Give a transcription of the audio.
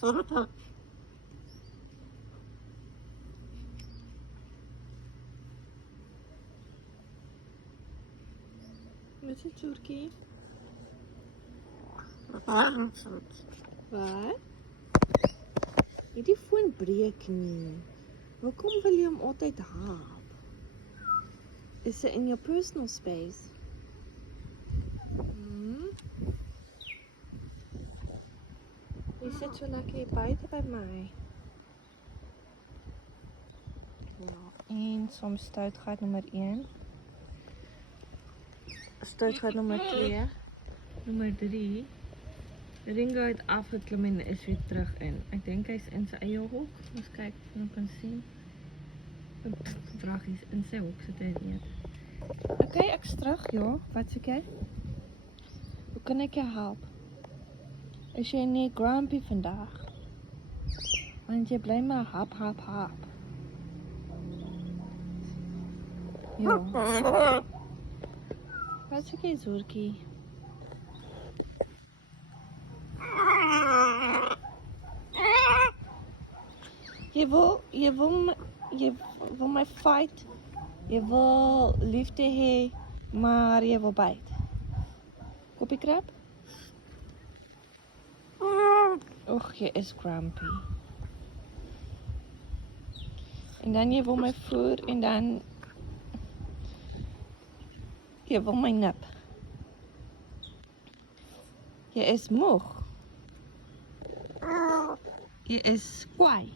Wat is het, Turkie? Wat? Die foon breek nie. Hoekom wil jy hom altyd help? Is it in your personal space? Jy sit so lekker hier buite by my. Ja, en soms stoutgat nummer 1. Stoutgat nummer 2. Nummer 3. Ringo het afgeklim en is weer terug in. Ek dink hy's in sy eie hok. Ons kyk of ons kan sien. Vragies in sy hok sit hy en eet. Okay, ek's terug, ja. Wat soek jy? Hoe kan ek jou help? Is jy nie grumpy vandag? Want jy bly maar hap. Ja. Wat soek jy, Zorkie? Jy wil my fight. Jy wil liefde hê, maar jy wil byt. Koppie krap? Och, jy is grumpy. En dan jy wil my voer en dan jy wil my nip. Jy is moeg. Jy is kwaai.